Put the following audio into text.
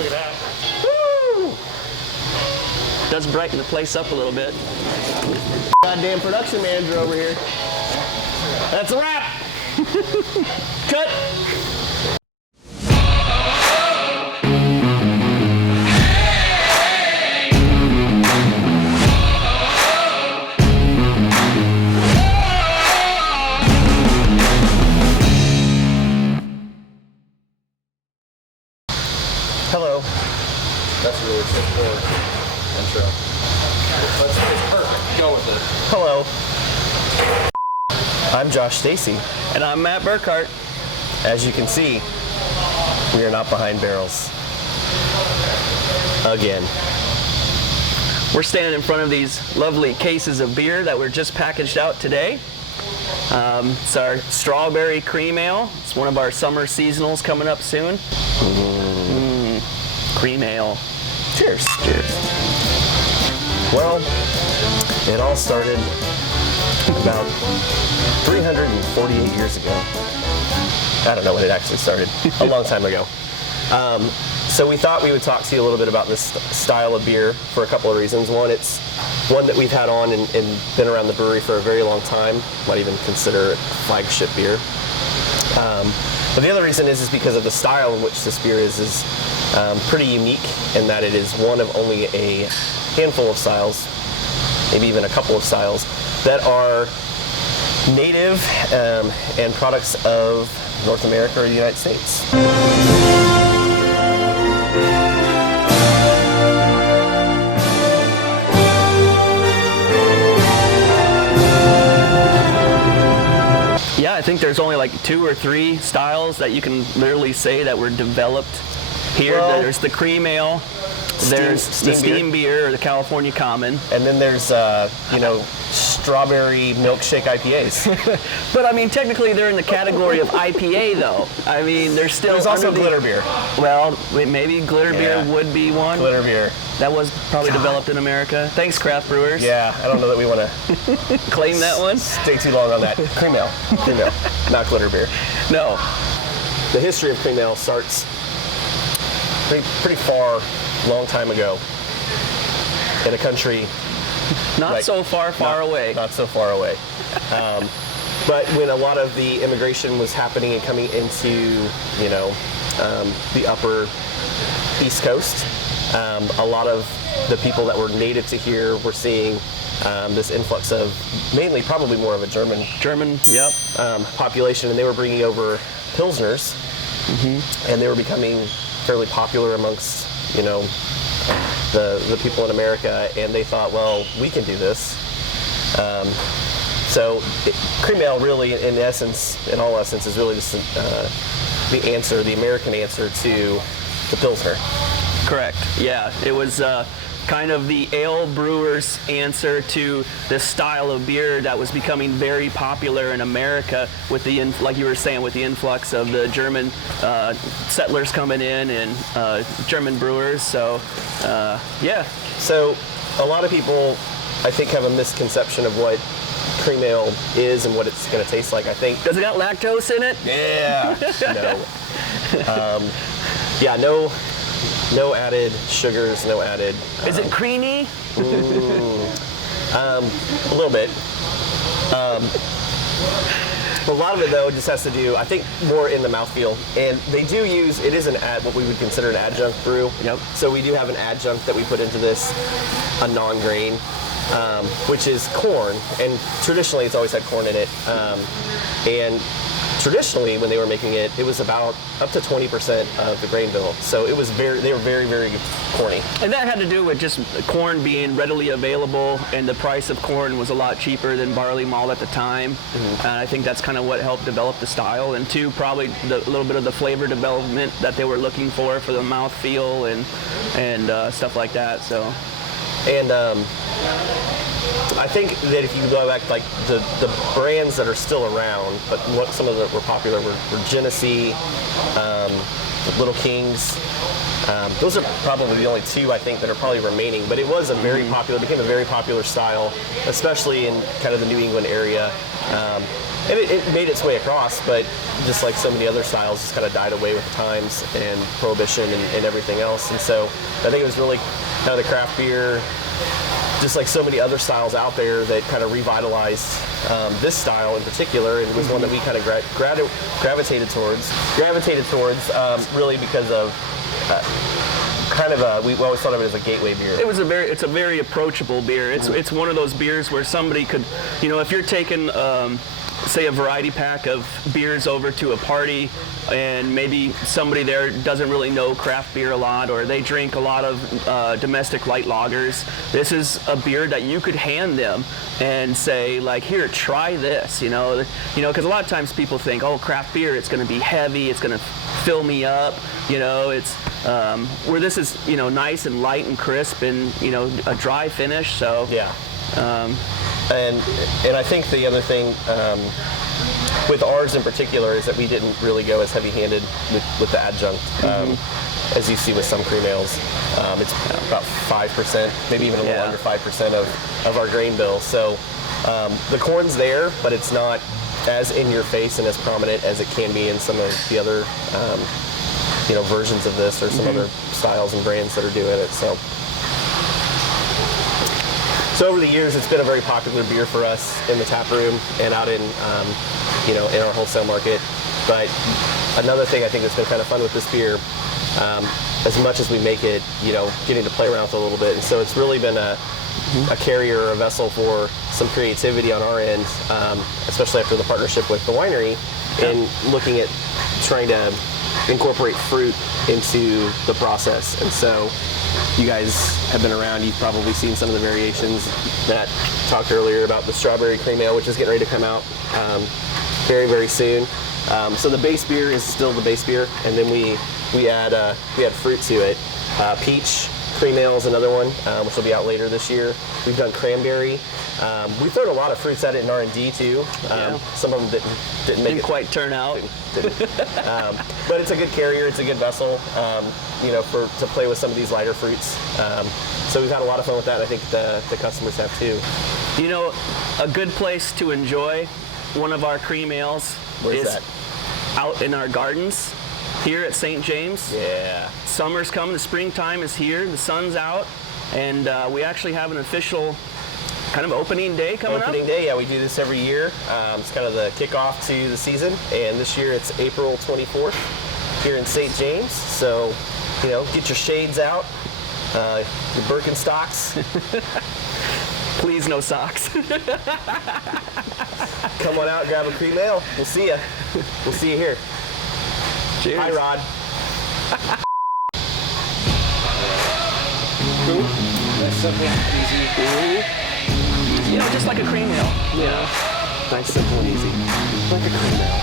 Look at that. Woo! Does brighten the place up a little bit. Goddamn production manager over here. That's a wrap. Cut. Hello. That's really simple intro. It's perfect. Go with it. Hello. I'm Josh Stacy. And I'm Matt Burkhart. As you can see, we are not behind barrels. Again. We're standing in front of these lovely cases of beer that were just packaged out today. It's our strawberry cream ale. It's one of our summer seasonals coming up soon. Cream ale. Cheers. Cheers. Well, it all started about 348 years ago. I don't know when it actually started. A long time ago. So we thought we would talk to you a little bit about this style of beer for a couple of reasons. One, it's one that we've had on and been around the brewery for a very long time. Might even consider it flagship beer. But the other reason is because of the style in which this beer is pretty unique in that it is one of only a handful of styles, maybe even a couple of styles, that are native and products of North America or the United States. Yeah, I think there's only like 2 or 3 styles that you can literally say that were developed here. Well, there's the cream ale, there's the steam beer or the California Common. And then there's, strawberry milkshake IPAs. But I mean, technically they're in the category of IPA though. I mean, there's still... There's also glitter beer. Well, maybe glitter beer would be one. Glitter beer. That was probably developed in America. Thanks, craft brewers. Yeah, I don't know that we want to claim that one. stay too long on that. Cream ale. Cream ale, not glitter beer. No. The history of cream ale starts pretty far, long time ago, in a country Not so far away. Not so far away. But when a lot of the immigration was happening and coming into, the upper East Coast, a lot of the people that were native to here were seeing this influx of mainly probably more of a German yep. population, and they were bringing over Pilsners, and they were becoming fairly popular amongst, the people in America, and they thought, well, we can do this. Cream ale really, in all essence, is really just the American answer to the Pilsner. Correct. Yeah, it was kind of the ale brewer's answer to this style of beer that was becoming very popular in America with like you were saying, with the influx of the German settlers coming in and German brewers. So, yeah. So, a lot of people, I think, have a misconception of what cream ale is and what it's going to taste like. I think. Does it got lactose in it? Yeah. No. No added sugars, no added... Is it creamy? A little bit. A lot of it, though, just has to do, I think, more in the mouthfeel. And they do use, it is what we would consider an adjunct brew. Yep. So we do have an adjunct that we put into this, a non-grain, which is corn. And traditionally, it's always had corn in it. And traditionally, when they were making it, it was about up to 20% of the grain bill. So it was they were very, very corny. And that had to do with just corn being readily available, and the price of corn was a lot cheaper than barley malt at the time. And I think that's kind of what helped develop the style. And 2, probably a little bit of the flavor development that they were looking for the mouthfeel and stuff like that. So. And I think that if you go back, like the brands that are still around, but what some of that were popular were Genesee, Little Kings, Those are probably the only two I think that are probably remaining, but it was a very popular, became a very popular style, especially in kind of the New England area. And it made its way across, but just like so many other styles, just kind of died away with the times and prohibition and everything else. And so I think it was really kind of the craft beer, just like so many other styles out there, that kind of revitalized this style in particular, and was one that we kind of gravitated towards really because of we always thought of it as a gateway beer. It's a very approachable beer. It's one of those beers where somebody could, if you're taking say a variety pack of beers over to a party, and maybe somebody there doesn't really know craft beer a lot, or they drink a lot of domestic light lagers, this is a beer that you could hand them and say, like, here, try this, because a lot of times people think, oh, craft beer, it's going to be heavy, it's going to fill me up, it's where this is, nice and light and crisp and, a dry finish, so. Yeah. And I think the other thing with ours in particular is that we didn't really go as heavy-handed with the adjunct, as you see with some cream ales. It's about 5%, maybe even a little under 5% of our grain bill. So the corn's there, but it's not as in your face and as prominent as it can be in some of the other versions of this, or some other styles and brands that are doing it. So over the years, it's been a very popular beer for us in the tap room and out in, in our wholesale market. But another thing I think that's been kind of fun with this beer, as much as we make it, getting to play around with it a little bit. And so it's really been a carrier, or a vessel for some creativity on our end, especially after the partnership with the winery, in looking at trying to incorporate fruit into the process. And so you guys have been around, you've probably seen some of the variations that talked earlier about the strawberry cream ale, which is getting ready to come out very, very soon. So the base beer is still the base beer, and then we add fruit to it. Peach cream ale is another one, which will be out later this year. We've done cranberry. We've thrown a lot of fruits at it in R&D too. Some of them didn't quite turn out. But it's a good carrier, it's a good vessel, to play with some of these lighter fruits. So we've had a lot of fun with that. I think the customers have too. A good place to enjoy one of our cream ales Where's is that? Out in our gardens here at St. James. Yeah. Summer's coming, the springtime is here, the sun's out, and we actually have an official kind of opening day coming up. Opening day, yeah, we do this every year. It's kind of the kickoff to the season, and this year it's April 24th here in St. James. So, get your shades out, your Birkenstocks. Please, no socks. Come on out, grab a cream ale. We'll see you. We'll see you here. Cheers. Hi, Rod. Nice, simple, easy. Just like a cream ale. Nice, simple, and easy. Like a cream ale.